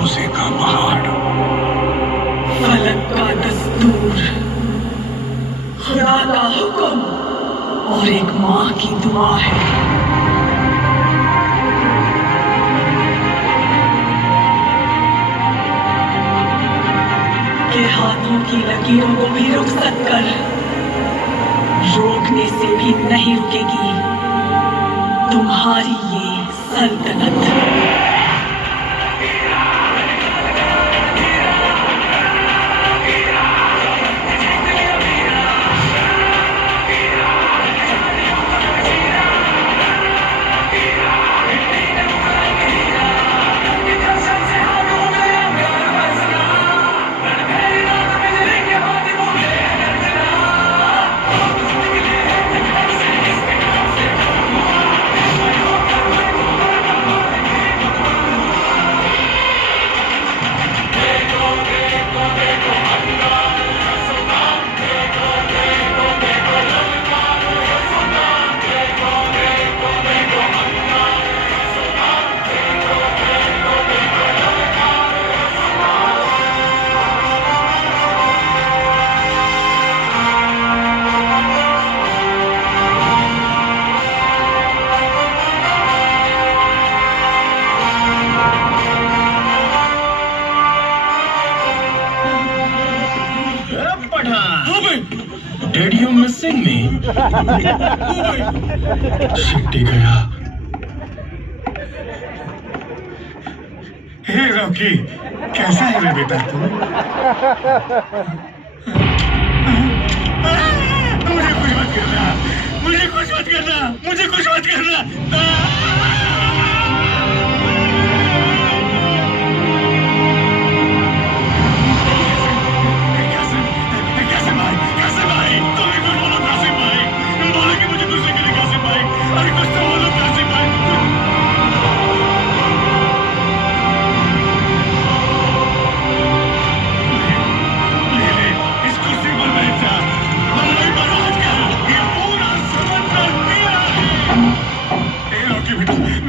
भरोसे का पहाड़। फलक का दस्तूर, खुदा का हुक्म और एक माँ की दुआ है। के हाथों की लकीरों को भी रुखसत कर, रोकने से भी नहीं रुकेगी तुम्हारी ये सल्तनत। Did you missing me? शिट्टी गया। हे रॉकी, कैसा है रे बेटा तू? मुझे कुछ मत करना, मुझे कुछ मत करना, मुझे कुछ मत करना।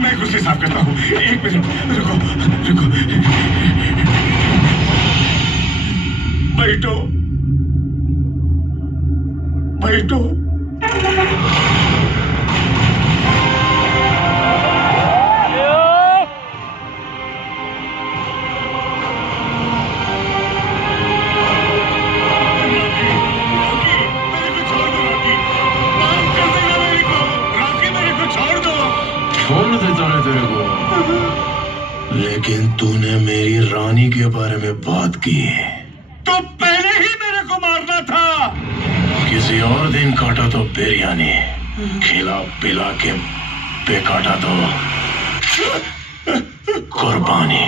मैं कुछ साफ करता हूँ, एक मिनट रुको रुको। बैठो बैठो। तेरे को, लेकिन तूने मेरी रानी के बारे में बात की तो पहले ही मेरे को मारना था। किसी और दिन काटा तो बिरयानी, खिला पिला के बेकाटा तो कुर्बानी।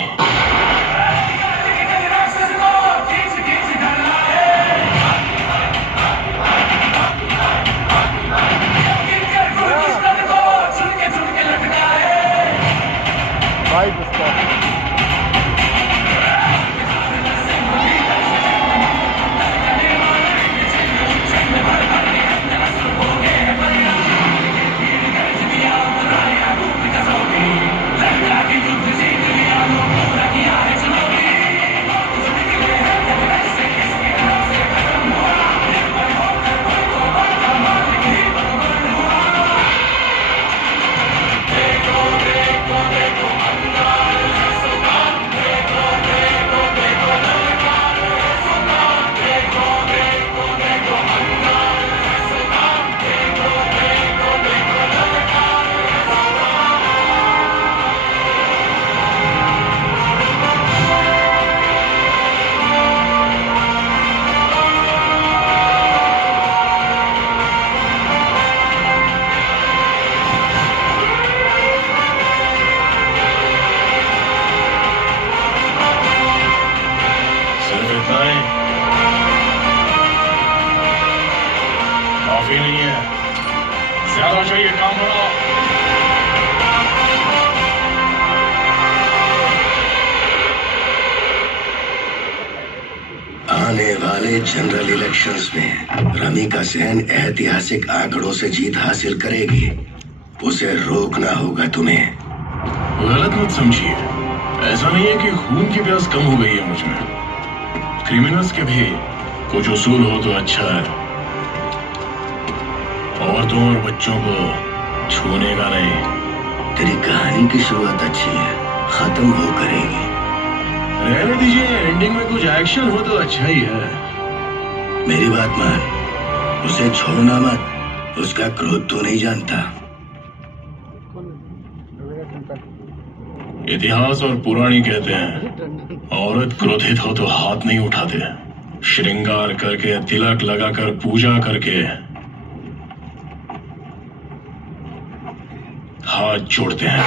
काफी नहीं है, ज्यादा चाहिए, काम बढ़ाओ। आने वाले जनरल इलेक्शंस में रमी का सहन ऐतिहासिक आंकड़ों से जीत हासिल करेगी। उसे रोकना होगा तुम्हें। गलत मत समझिए, ऐसा नहीं है कि खून की प्यास कम हो गई है मुझ में। क्रिमिनल्स के भी कुछ उसूल हो तो अच्छा है। औरतों और बच्चों को छूने का नहीं। तेरी कहानी की शुरुआत अच्छी है, खत्म वो करेगी। रहने दीजिए, एंडिंग में कुछ एक्शन हो तो अच्छा ही है। मेरी बात मान, उसे छोड़ना मत। उसका क्रोध तू नहीं जानता। इतिहास और पुराणी कहते हैं औरत क्रोधित हो तो हाथ नहीं उठाते, श्रृंगार करके, तिलक लगाकर, पूजा करके हाथ जोड़ते हैं।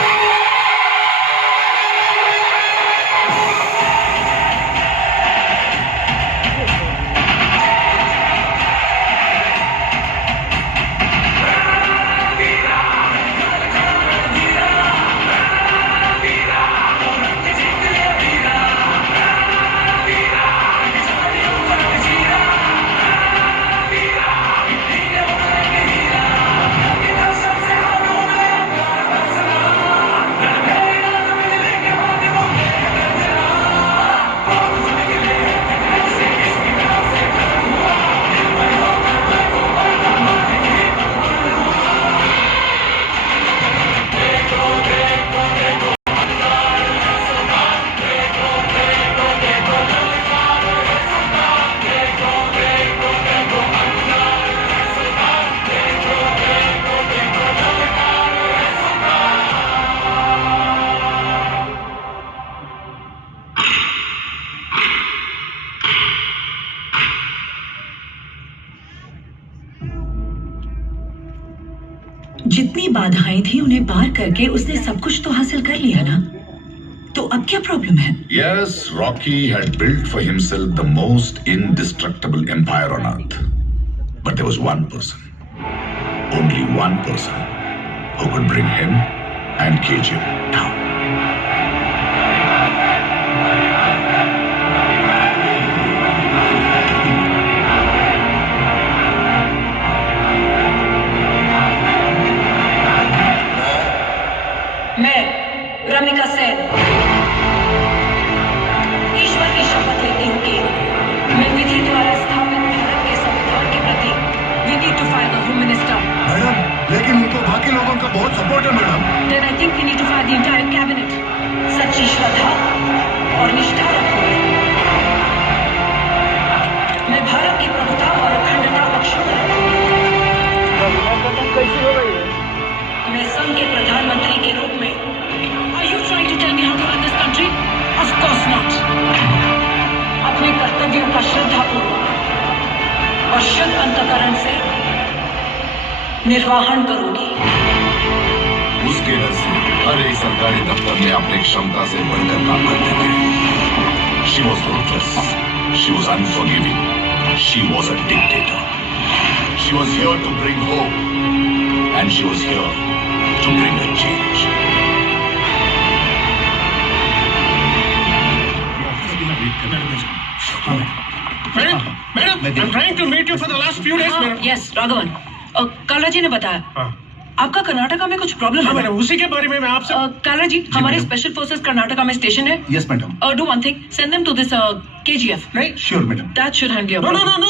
जितनी बाधाएं थी उन्हें पार करके उसने सब कुछ तो हासिल कर लिया ना, तो अब क्या प्रॉब्लम है? Yes, Rocky had built for himself the most indestructible empire on earth. But there was one person, only one person, who could bring him and KGF down. मैं रमिका सेन ईश्वर की शपथ लेती हूँ कि मैं विधि द्वारा स्थापित भारत के संविधान के प्रति we need to fire the Home Minister. Madam, लेकिन उनको बाकी लोगों का बहुत सपोर्ट है madam. Then I think we need to fire the entire cabinet. सच्ची श्रद्धा और निष्ठा रखूंगी। मैं भारत की प्रभुता और अखंडता बख्शूंगा। मैं संघ के प्रधानमंत्री के रूप में Are you trying to tell me how to run this country? Of course not. अपने कर्तव्यों का श्रद्धापूर्वक और शुद्ध अंतःकरण से निर्वाहन करूंगी। उसके डर से हर एक सरकारी दफ्तर में अपनी क्षमता से बढ़कर काम करते थे। She was ruthless. She was unforgiving. She was a dictator. She was here to bring hope, and she was here to bring a change. Madam, I'm trying to meet you for the last few days, madam. Yes, Raghavan. काला जी ने बताया आपका कर्नाटका में कुछ problem है। Madam, उसी के बारे में मैं आपसे काला जी, हमारे स्पेशल फोर्सेस कर्नाटका में स्टेशन है। Yes, madam. Do one thing, send them to this KGF, right? Sure, madam. That should handle your No, problem.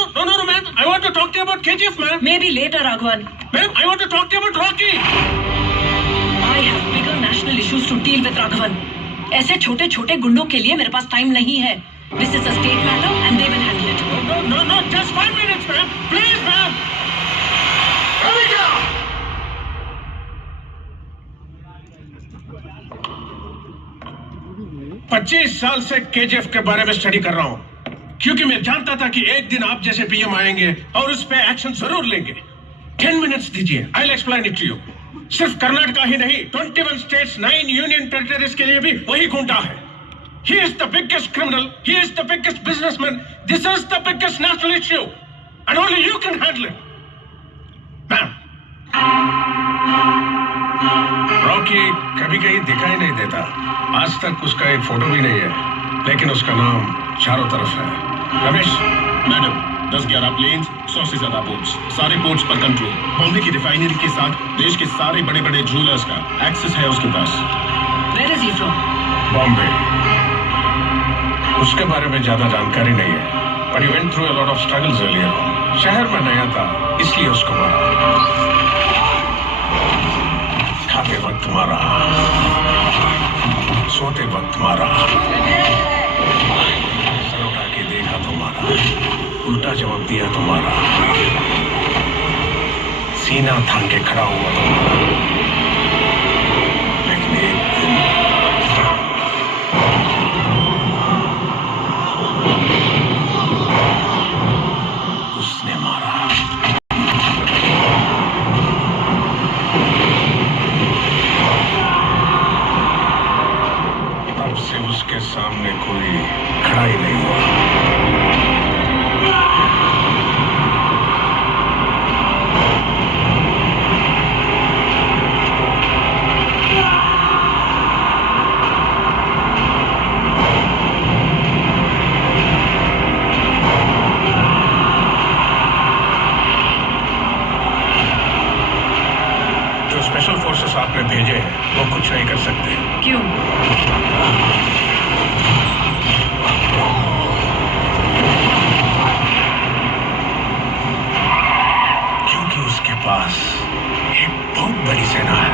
ma'am. I want to talk to you about KGF, ma'am. Maybe later, Raghavan. Ma'am, I want to talk to you about Rocky. I have bigger national issues to deal with, Raghavan. ऐसे छोटे छोटे गुंडों के लिए मेरे पास time नहीं है। This is a state matter and they will handle it. No, just 5 minutes, ma'am. Please, ma'am. Ramica! पच्चीस साल से केजीएफ के बारे में स्टडी कर रहा हूं, क्योंकि मैं जानता था कि एक दिन आप जैसे पीएम आएंगे और उस पे एक्शन जरूर लेंगे। 10 मिनट्स दीजिए, I will explain it to you. सिर्फ कर्नाटका ही नहीं, 21 स्टेट्स, 9 यूनियन टेरिटरीज के लिए भी वही गुंडा है। He is the biggest criminal. He is the biggest businessman. This is the biggest national issue, and only you can handle it, ma'am. Rocky कभी कहीं दिखाई नहीं देता, आज तक उसका एक फोटो भी नहीं है, लेकिन उसका नाम चारों तरफ है। रमेश, मैडम, 10-11 प्लेन्स, 100 से ज्यादा बोट्स, सारे पोर्ट्स पर कंट्रोल। बॉम्बे की रिफाइनरी के साथ देश के सारे बड़े बड़े ज्वेलर्स का एक्सेस है उसके पास। Where is he from? Bombay. उसके बारे में ज्यादा जानकारी नहीं है, but he went through a lot of struggles earlier on. शहर में नया था, इसलिए उसको मारा। खाते वक्त मारा, सोते वक्त मारा, सर उठा के देखा तो मारा, उल्टा जवाब दिया तो मारा, सीना थाम के खड़ा हुआ तो मारा। लेकिन एक दिन उसने मारा। तब से उसके सामने कोई खड़ा ही नहीं हुआ। स्पेशल फोर्सेस आपने भेजे हैं, वो कुछ नहीं कर सकते। क्यों? क्योंकि उसके पास एक बहुत बड़ी सेना है।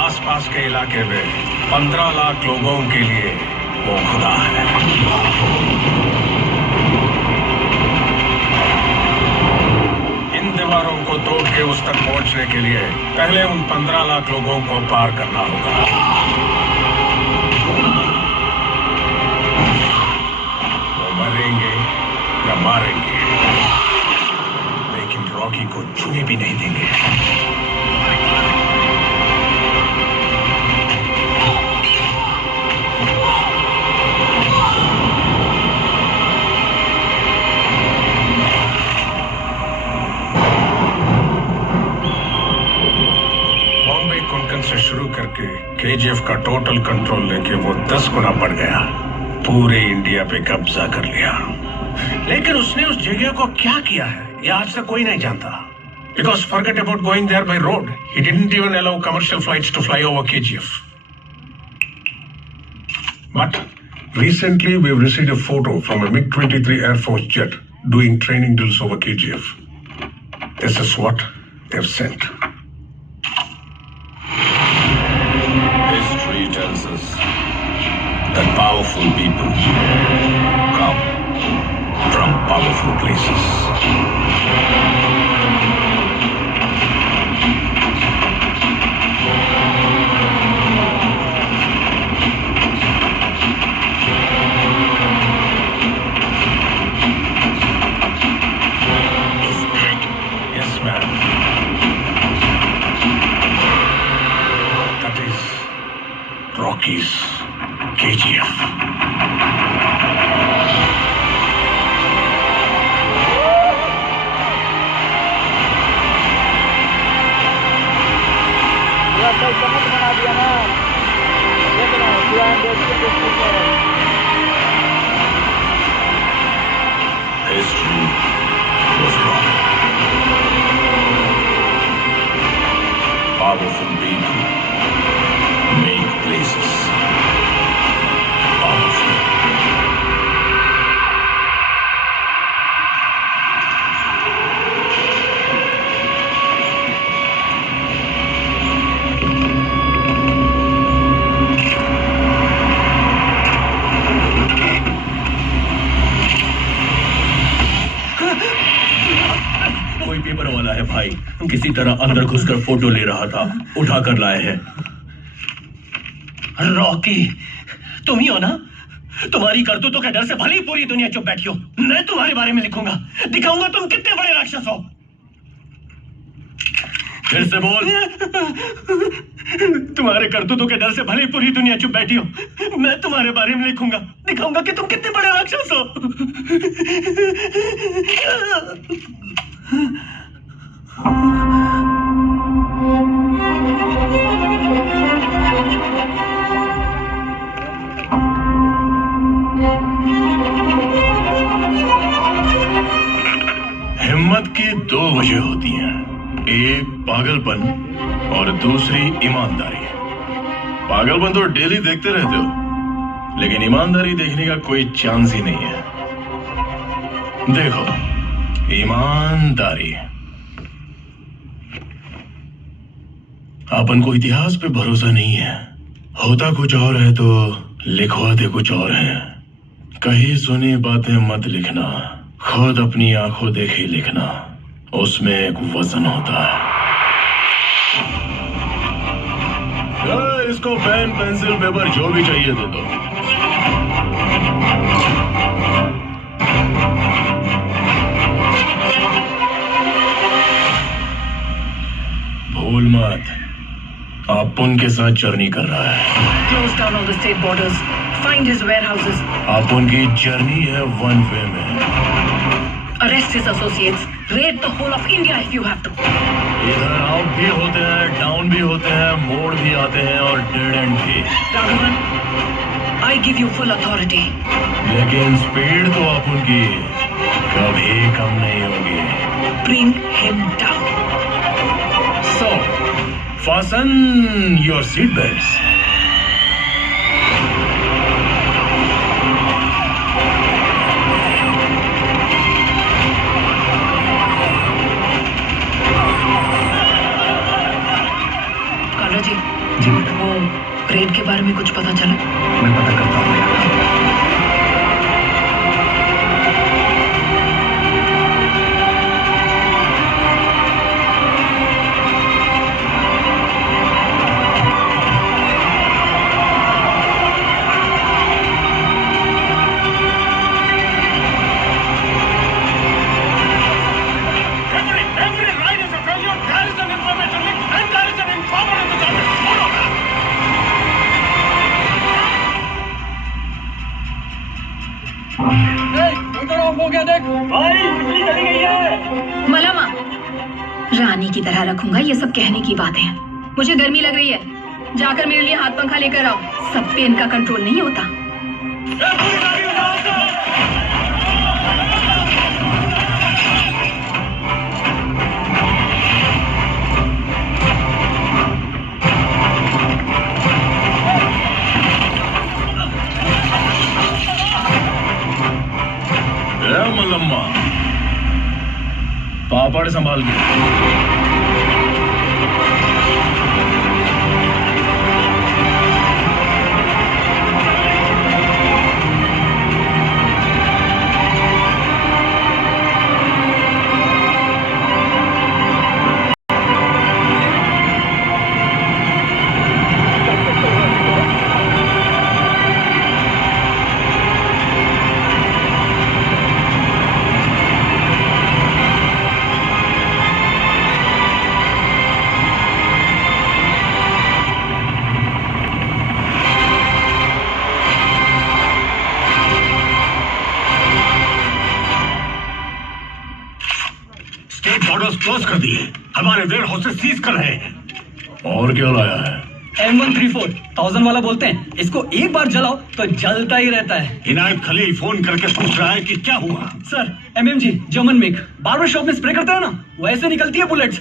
आसपास के इलाके में 15 लाख लोगों के लिए वो खुदा है। दीवारों को तोड़ के उस तक पहुंचने के लिए पहले उन 15 लाख लोगों को पार करना होगा। वो मरेंगे या मारेंगे, लेकिन रॉकी को छूने भी नहीं देंगे। से शुरू करके केजीएफ का टोटल कंट्रोल लेके वो 10 गुना बढ़ गया, पूरे इंडिया पे कब्जा कर लिया। लेकिन उसने उस जगह को क्या किया है, ये आज तक कोई नहीं जानता। Because forget about going there by road. He didn't even allow commercial flights to fly over KGF. But recently we've received a photo from a MiG-23 Air Force jet doing training drills over KGF. This is what they've sent. History tells us that powerful people come from powerful places. Yes, ma'am. That is Rocky's KGF. बना दिया ना, देखना History was wrong. Powerful people make places powerful. कोई paper वाला है भाई, किसी तरह अंदर घुसकर फोटो ले रहा था, उठा कर लाए हैं। रॉकी, तुम ही हो ना? तुम्हारी करतूतों के डर से भली पूरी दुनिया चुप बैठी हो। मैं तुम्हारे बारे में लिखूंगा, दिखाऊंगा तुम कितने बड़े राक्षस हो। फिर से बोल। तुम्हारे करतूतों के डर से भली पूरी दुनिया चुप बैठी हो। मैं तुम्हारे बारे में लिखूंगा, दिखाऊंगा कि तुम कितने बड़े राक्षस हो। हिम्मत की 2 वजह होती हैं। एक पागलपन और दूसरी ईमानदारी। पागलपन तो डेली देखते रहते हो, लेकिन ईमानदारी देखने का कोई चांस ही नहीं है। देखो, ईमानदारी। अपन को इतिहास पे भरोसा नहीं है। होता कुछ और है तो लिखवाते कुछ और है। कहीं सुनी बातें मत लिखना, खुद अपनी आंखों देखे लिखना, उसमें एक वजन होता है। इसको पेन पेंसिल पेपर जो भी चाहिए दे दो। भूल मत, आप उनके साथ जर्नी कर रहा है। Close down all the state borders. Find his warehouses. आप उनकी जर्नी है वन वे में। Arrest his associates. Raid the whole of India if you have to. इधर अप भी होते हैं, डाउन भी होते हैं, मोड़ भी आते हैं और डेड एंड भी। Raghavan, I give you full authority. लेकिन स्पीड तो आप उनकी कभी कम नहीं होगी। Bring him down. So, fasten your seatbelts. काला जी, वो रेड के बारे में कुछ पता चला? मैं पता करता हूँ। मलामा, रानी की तरह रखूंगा, ये सब कहने की बात है। मुझे गर्मी लग रही है, जाकर मेरे लिए हाथ पंखा लेकर आओ। सब पे इनका कंट्रोल नहीं होता। मल्लम्मा, पापड़ संभाल के। क्लोज कर दिए, हमारे वेयर हाउसेस सीज कर रहे हैं। और क्या लाया है? M134 1000 वाला बोलते हैं। इसको एक बार जलाओ तो जलता ही रहता है। इनायत खलील फोन करके पूछ रहा है कि क्या हुआ। Sir, MMG German make, barber shop में स्प्रे करते हैं ना, वैसे निकलती है बुलेट्स।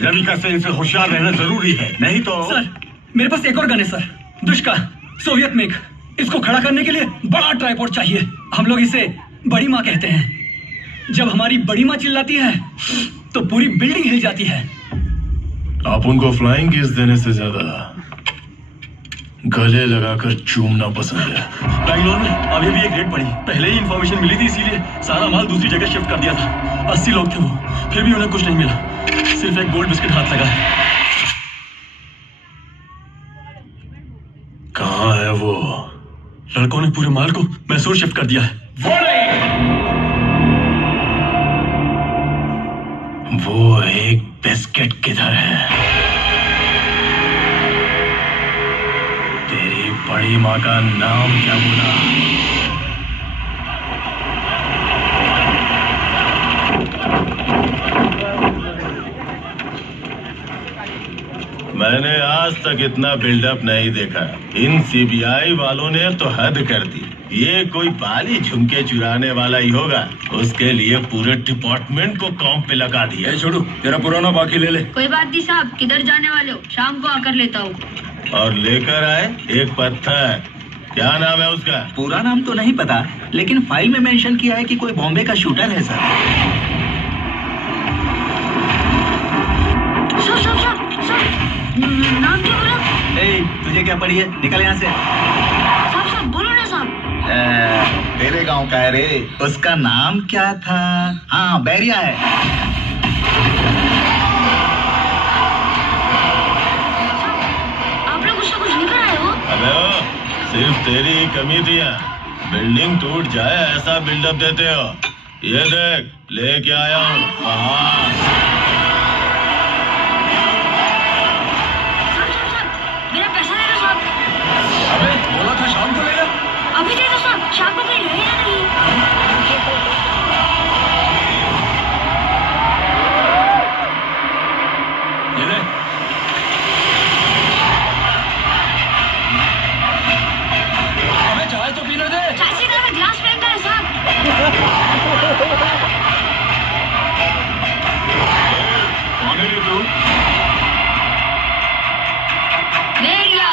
रविका से इनसे होशियार रहना जरूरी है, नहीं तो। सर, मेरे पास एक और गन है सर, दुष्का, सोवियत मेक। इसको खड़ा करने के लिए बड़ा ट्राइपॉड चाहिए। हम लोग इसे बड़ी माँ कहते हैं। जब हमारी बड़ी माँ चिल्लाती है तो पूरी बिल्डिंग हिल जाती है। आप उनको फ्लाइंग किस देने से ज्यादा गले लगाकर चूमना पसंद है। बैंगलोर में अभी भी एक रेड पड़ी, पहले ही इंफॉर्मेशन मिली थी, इसीलिए सारा माल दूसरी जगह शिफ्ट कर दिया था। 80 लोग थे वो, फिर भी उन्हें कुछ नहीं मिला, सिर्फ एक गोल्ड बिस्किट हाथ लगा है। कहाँ है वो? लड़कों ने पूरे माल को मैसूर शिफ्ट कर दिया है। वो एक बिस्किट किधर है? तेरी बड़ी माँ का नाम क्या बोला? मैंने आज तक इतना बिल्डअप नहीं देखा। इन सीबीआई वालों ने तो हद कर दी। ये कोई बाली झुमके चुराने वाला ही होगा। उसके लिए पूरे डिपार्टमेंट को काम पे लगा दिया। छोड़ू, तेरा पुराना बाकी ले ले। कोई बात नहीं साहब, किधर जाने वाले हो? शाम को आकर लेता हूँ। और लेकर आए एक पत्थर। क्या नाम है उसका? पूरा नाम तो नहीं पता, लेकिन फाइल में मेंशन किया है कि कोई बॉम्बे का शूटर है सर। नाम क्या बोला? तुझे क्या पड़ी है? निकल यहाँ से। साहब बोलो ना साहब। तेरे गांव का है रे। उसका नाम क्या था? हाँ, बैरिया है। आप लोग उससे कुछ लेकर आए हो? अबे ओ, सिर्फ तेरी ही कमी थी यहाँ। बिल्डिंग टूट जाए ऐसा बिल्डअप देते हो। ये देख, लेके आया हूँ। मेरा पैसा दे दो साहब। अबे बोला था शाम को लेगा। अभी दे दो साहब, शाम को कहीं रहे या नहीं? ये ले। अबे चाय तो पीने दे। चाय से में ग्लास फेंका है साहब। कौन है तू? बेरिया,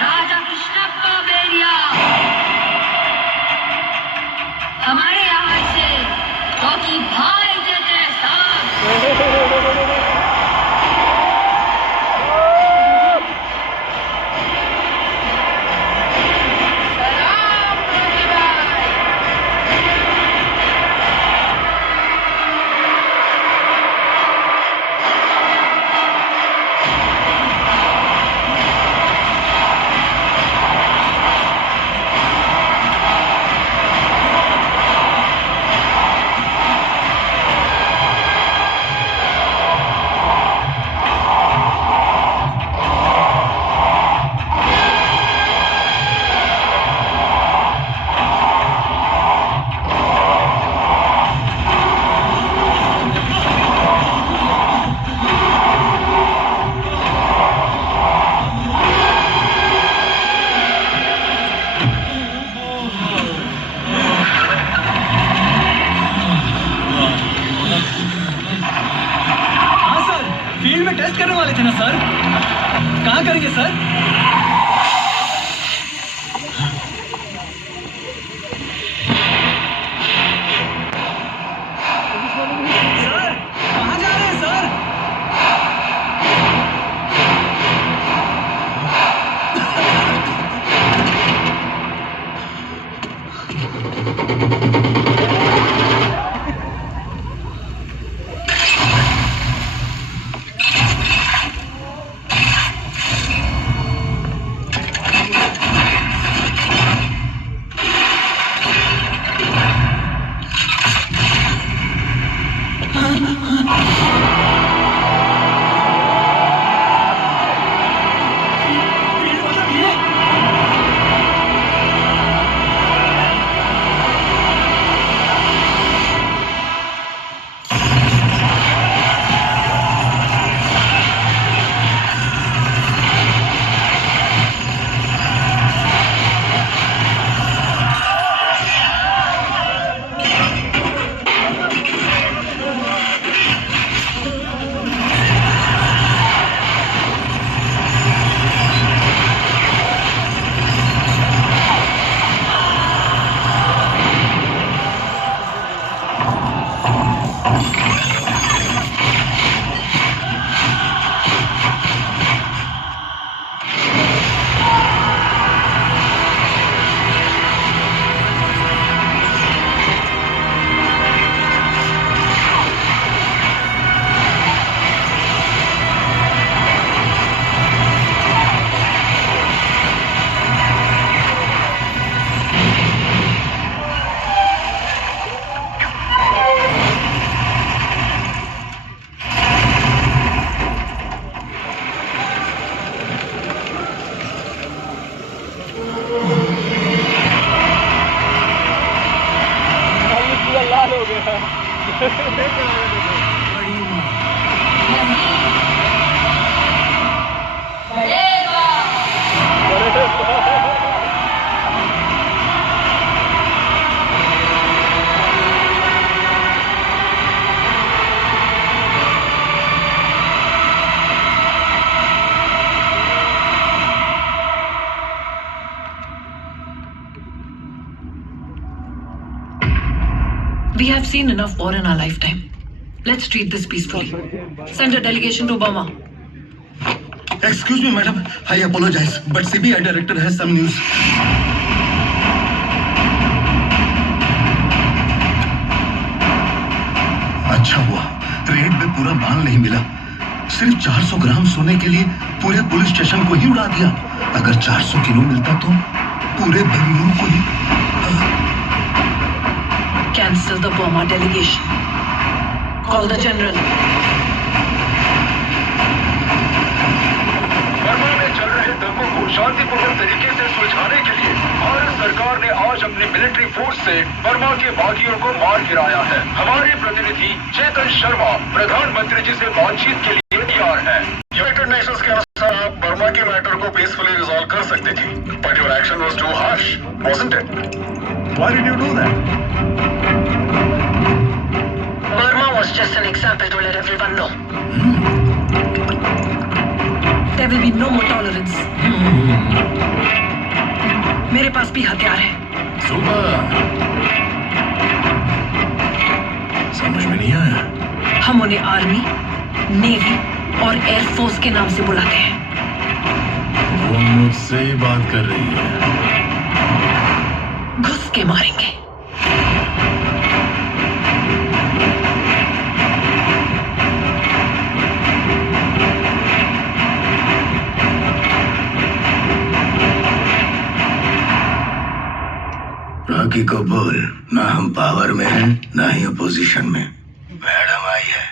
राजा कृष्णप्पा बेरिया। हमारे यहाँ से क्योंकि भाई देते हैं साहब। फील्ड में टेस्ट करने वाले थे ना सर? कहाँ करेंगे सर? सर कहाँ जा रहे हैं sir? We have seen enough war in our lifetime. Let's treat this peacefully. Send a delegation to Burma. Excuse me, madam. I apologize, but CBI director has some news. अच्छा हुआ red में पूरा माल नहीं मिला। सिर्फ 400 ग्राम सोने के लिए पूरे पुलिस स्टेशन को ही उड़ा दिया। अगर 400 किलो मिलता तो पूरे बेंगलुरु को ही। Cancel the Burma delegation. Call the general. Burma में चल रहे दंगों को शांतिपूर्ण तरीके से सुलझाने के लिए भारत सरकार ने आज अपनी मिलिट्री फोर्स से बर्मा के बागियों को मार गिराया है। हमारे प्रतिनिधि चेतन शर्मा प्रधानमंत्री जी से बातचीत के लिए तैयार है। यूनाइटेड नेशंस के अनुसार आप बर्मा के मैटर को पीसफुली रिजॉल्व कर सकते थे, but your action was too harsh, wasn't it? Why did you do that? Burma was just an example to let everyone know. There will be no more tolerance. मेरे पास भी हथियार है। Super. समझ में नहीं आया। हम उन्हें आर्मी, नेवी और एयरफोर्स के नाम से बुलाते हैं। वो मुझसे ही बात कर रही है। घुस के मारेंगे। रॉकी को बोल, ना हम पावर में हैं, ना ही अपोजिशन में। मैडम आई है,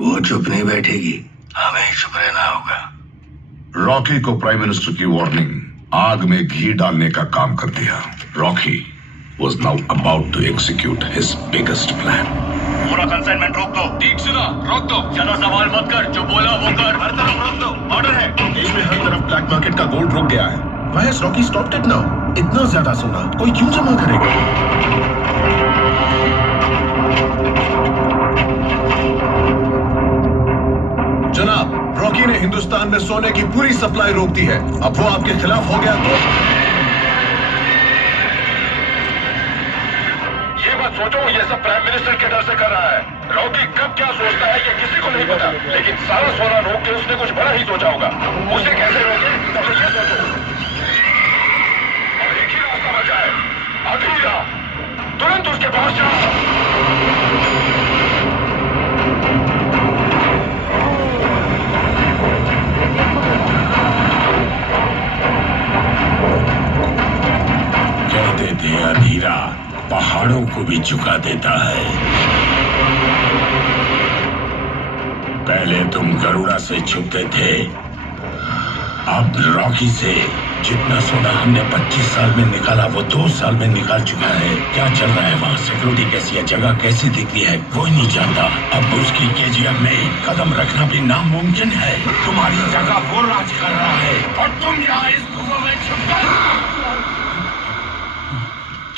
वो चुप नहीं बैठेगी, हमें ही चुप रहना होगा। रॉकी को प्राइम मिनिस्टर की वार्निंग आग में घी डालने का काम कर दिया। Rocky was now about to execute his biggest plan. पूरा कंसाइनमेंट रोक दो। ठीक सुना, रोक दो। ज्यादा सवाल मत कर, जो बोला वो कर। हर तरफ रोक दो, ऑर्डर है। देश में हर तरफ ब्लैक मार्केट का गोल्ड रुक गया है। Why has Rocky stopped it now? इतना ज्यादा सोना कोई क्यों जमा करेगा? जनाब, रॉकी ने हिंदुस्तान में सोने की पूरी सप्लाई रोक दी है। अब वो आपके खिलाफ हो गया तो ये मत सोचो ये सब प्राइम मिनिस्टर के डर से कर रहा है। रॉकी कब क्या सोचता है ये किसी को नहीं पता, लेकिन सारा सोना रोक के उसने कुछ बड़ा ही सोचा होगा। उसे कैसे रोके, पहले ये सोचो। और एक ही रास्ता बचा है, अभी जाओ, तुरंत उसके पास जाओ। कहते थे अंधेरा पहाड़ों को भी झुका देता है। पहले तुम गरुड़ा से छुपते थे, अब रॉकी से। जितना सोना हमने 25 साल में निकाला वो 2 साल में निकाल चुका है। क्या चल रहा है वहाँ, सिक्योरिटी कैसी है, जगह कैसी दिखती है, कोई नहीं जानता। अब उसकी केजीएफ में कदम रखना भी नामुमकिन है। तुम्हारी जगह वो राज कर रहा है और तुम यहाँ इस गुफा में छुप गए।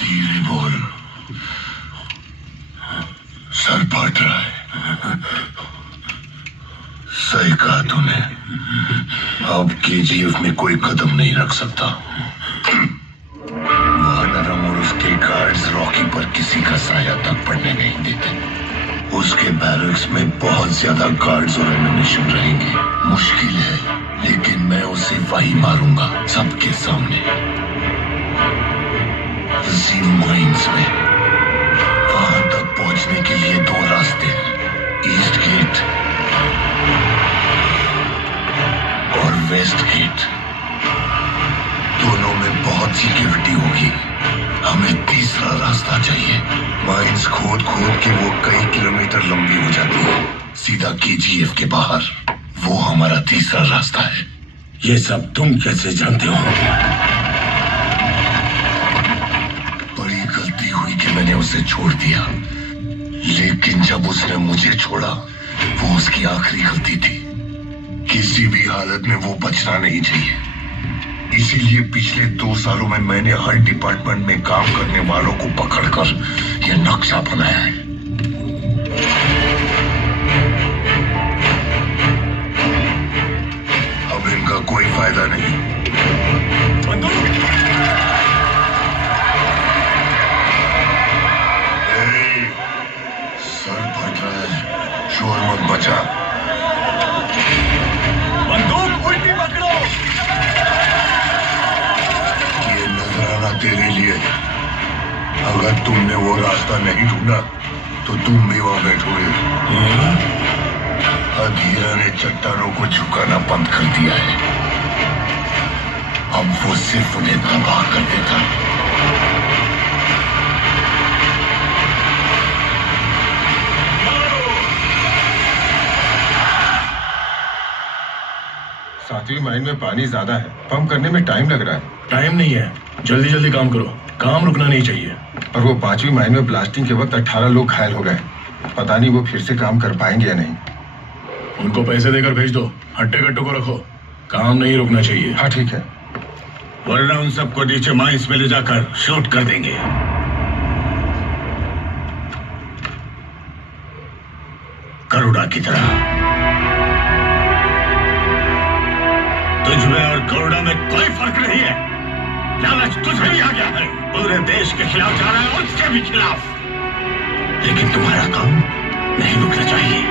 धीरे बोल, सर फट रहा है। सही कहा तूने, अब केजीएफ में कोई कदम नहीं रख सकता। वानरम और उसके गार्ड्स रॉकी पर किसी का साया तक पड़ने नहीं देते। उसके बैरक्स में बहुत ज्यादा गार्ड्स और एमिनेशन रहेंगे। मुश्किल है, लेकिन मैं उसे वही मारूंगा सबके सामने, इसी माइंस में। वहां तक पहुंचने के लिए 2 रास्ते हैं, ईस्ट गेट और वेस्ट गेट। दोनों में बहुत सिक्योरिटी होगी। हमें तीसरा रास्ता चाहिए। माइंस खोद खोद के वो कई किलोमीटर लंबी हो जाती है, सीधा केजीएफ के बाहर। वो हमारा तीसरा रास्ता है। ये सब तुम कैसे जानते हो? बड़ी गलती हुई कि मैंने उसे छोड़ दिया, लेकिन जब उसने मुझे छोड़ा वो उसकी आखिरी गलती थी। किसी भी हालत में वो बचना नहीं चाहिए। इसीलिए पिछले 2 सालों में मैंने हर डिपार्टमेंट में काम करने वालों को पकड़कर यह नक्शा बनाया है। अब इनका कोई फायदा नहीं। जा। बंदूक उल्टी पकड़ो। ये नजराना तेरे लिए। अगर तुमने वो रास्ता नहीं ढूंढा तो तुम भी वहां बैठोगे। अधीरा ने चट्टानों को झुकाना बंद कर दिया है। अब वो सिर्फ उन्हें तबाह कर देता। सातवीं माइन में पानी ज्यादा है, पंप करने में टाइम लग रहा है। टाइम नहीं है, जल्दी जल्दी काम करो, काम रुकना नहीं चाहिए। और वो 5वीं माइन में ब्लास्टिंग के वक्त 18 लोग घायल हो गए। पता नहीं वो फिर से काम कर पाएंगे या नहीं। उनको पैसे देकर भेज दो, हट्टे कट्टों को रखो, काम नहीं रुकना चाहिए। हाँ ठीक है, वरना उन सबको नीचे माइंस में ले जाकर शूट कर देंगे। करुणा की तरह। तुझमें और करुणा में कोई फर्क नहीं है। लालच तुझे भी आ गया है, पूरे देश के खिलाफ जा रहा है और उसके भी खिलाफ। लेकिन तुम्हारा काम नहीं रुकना चाहिए।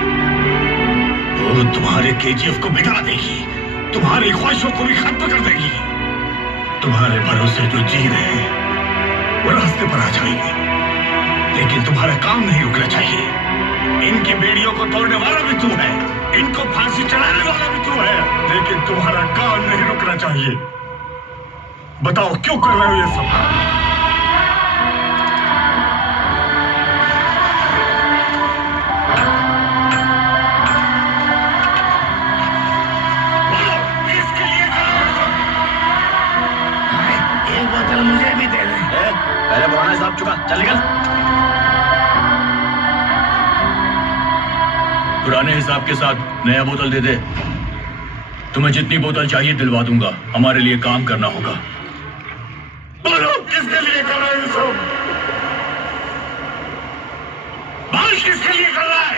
वो तुम्हारे केजीएफ को मिटा देगी, तुम्हारी ख्वाहिशों को भी खत्म कर देगी। तुम्हारे भरोसे जो जी रहे हैं वो रास्ते पर आ जाएंगे, लेकिन तुम्हारा काम नहीं रुकना चाहिए। इनकी बेड़ियों को तोड़ने वाला भी तू है, इनको फांसी चढ़ाने वाला भी तू है, लेकिन तुम्हारा काम नहीं रुकना चाहिए। बताओ क्यों कर रहे हो ये सब? मुझे भी दे दे। पहले पुराना हिसाब चुका, चल निकल। पुराने हिसाब के साथ नया बोतल दे दे। तुम्हें जितनी बोतल चाहिए दिलवा दूंगा, हमारे लिए काम करना होगा। बोलो किसके लिए कर रहे हो सब? बारिश किसके लिए कर रहा है?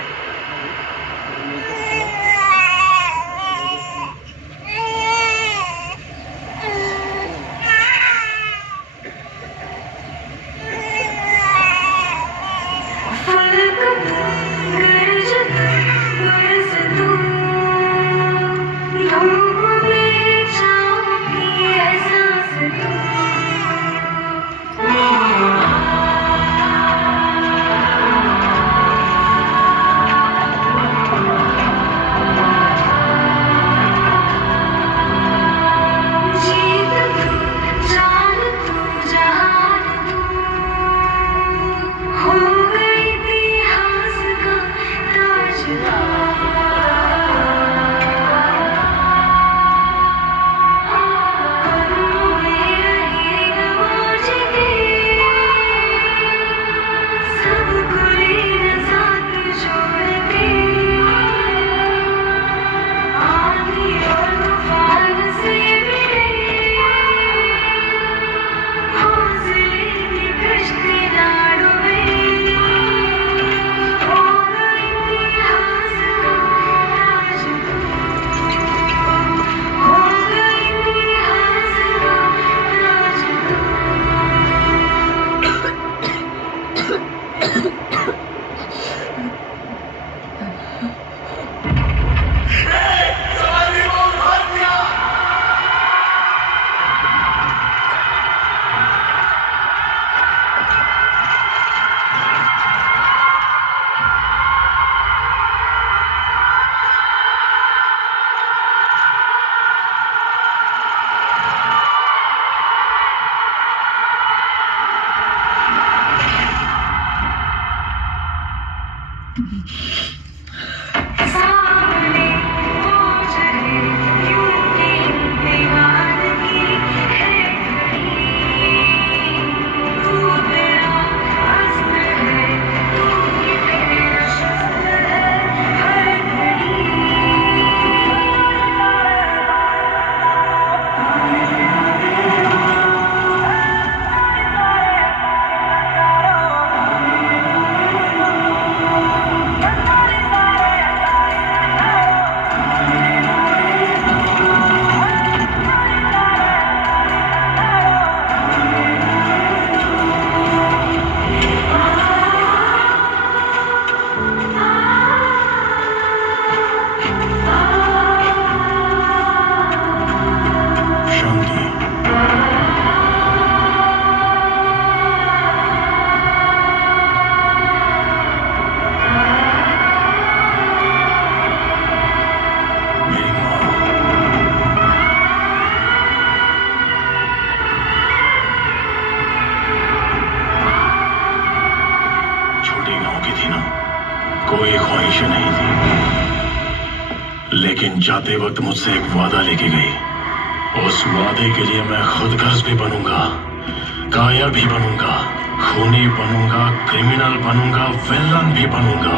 लेकिन जाते वक्त मुझसे एक वादा लेके गई। उस वादे के लिए मैं खुदगर्ज भी बनूंगा, कायर भी बनूंगा, खूनी बनूंगा, क्रिमिनल बनूंगा, विलन भी बनूंगा।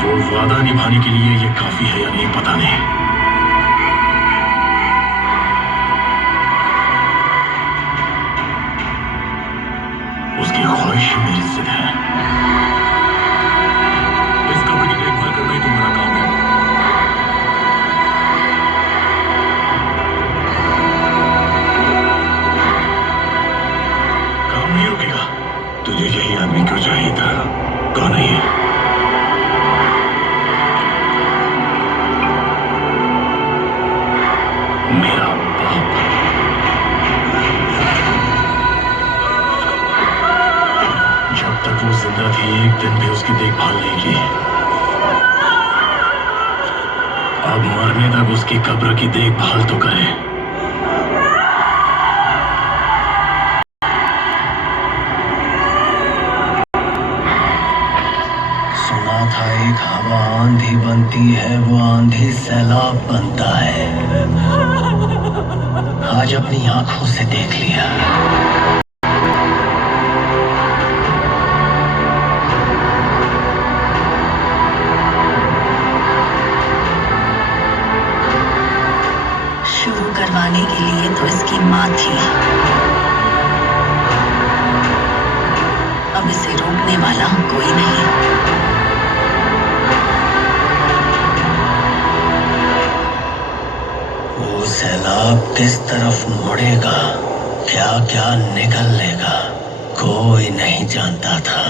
वो वादा निभाने के लिए ये काफी है या नहीं पता नहीं। उसकी ख्वाहिश ही मेरी जिद है। इस कब्र की देखभाल करना ही तुम्हारा काम है। काम नहीं रुकेगा। तुझे यही आदमी क्यों चाहिए था? कौन है ये? मेरा बाप। जब तक वो जिंदा थी एक दिन भी उसकी देखभाल नहीं की। अब मरने तक उसकी कब्र की देखभाल तो करे। सुना था एक हवा आंधी बनती है, वो आंधी सैलाब बनता है। आज अपनी आंखों से देख लिया। शुरू करवाने के लिए तो इसकी माँ थी, अब इसे रोकने वाला कोई नहीं। वो सैलाब किस तरफ मुड़ेगा, क्या क्या निकल लेगा, कोई नहीं जानता था।